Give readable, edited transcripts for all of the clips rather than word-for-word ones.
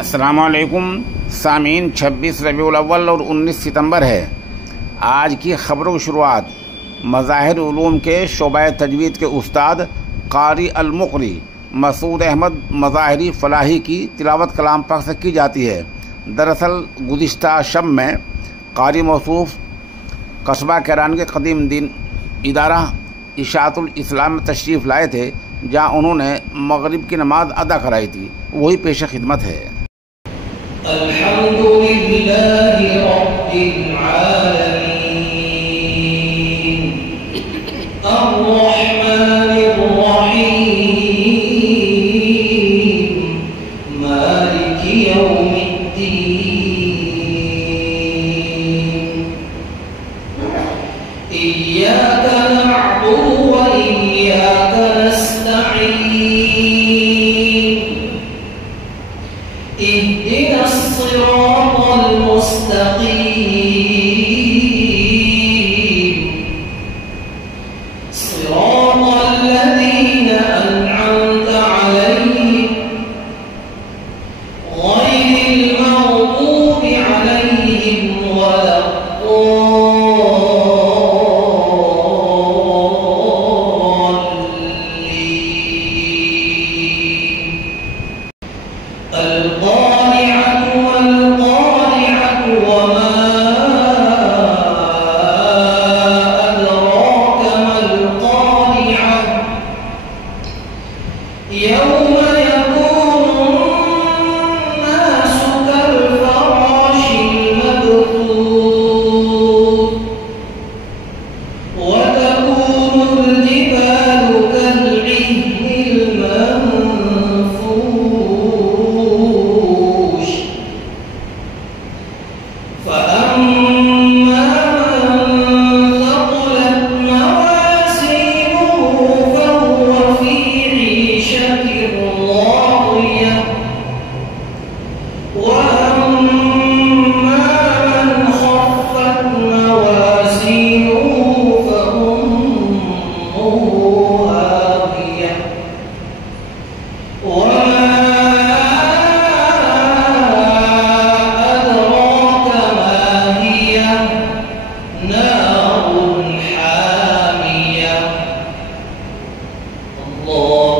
अस्सलामुअलैकुम सामीन, 26 रबीउल अव्वल और 19 सितंबर है। आज की ख़बरों की शुरुआत मज़ाहिर उलूम के शोबा तजवीद के उस्ताद कारी अल-मुक़री मसूद अहमद मज़ाहिरी फ़लाही की तिलावत कलाम पाक से की जाती है। दरअसल गुज़िश्ता शब में कारी मौसूफ़ कस्बा कैरान के कदीम दिन इदारा इशाअतुल इस्लाम में तशरीफ़ लाए थे, जहाँ उन्होंने मगरिब की नमाज अदा कराई थी। वही पेश खिदमत है। अल्हम्दुलिल्लाहि रब्बिल आलमीन अर्रहमानिर रहीम मालिकि यौमिद्दीन इय्याका नअबुदु व इय्याका नस्तईन इहदिना الصراط المستقيم صراط الذين أنعمت عليهم غير المغضوب عليهم ولا يوم يكون الناس كالفراش المبثوث وتكون الجبال كالعهن المنفوش فأما من ثقلت موازينه فهو في عيشة راضية وأما من خفت موازينه فأمه هاوية وما أدراك ما هي نار حامية. الله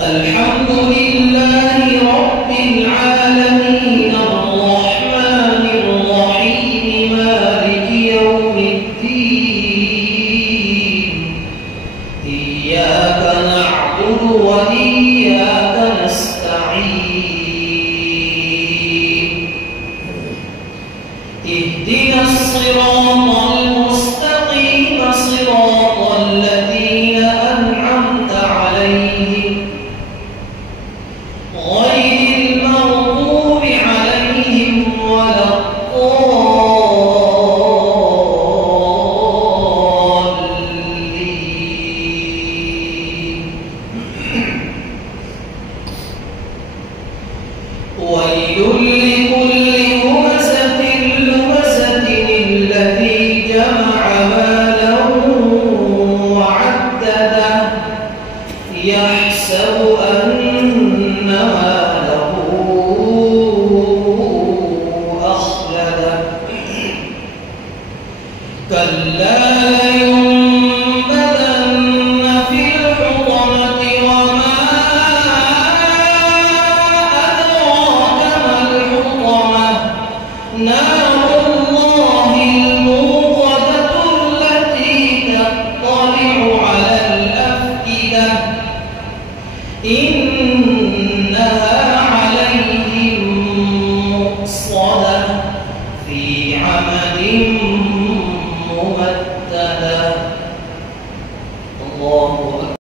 الحمد لله رب العالمين الرحمن الرحيم مالك يوم الدين إياك نعبد وإياك نستعين اهدنا الصراط المستقيم صراط الذين أنعمت عليهم غير المغضوب عليهم ولا الضالين. ويل لكل همزة لمزة الذي جمع مالا وعدده يحسب أن ماله أخلده كلا لينبذن في الحطمة وما أدراك ما الحطمة نار الله الموقدة التي تطلع على الأفئدة إنها عليهم مؤصدة في عمد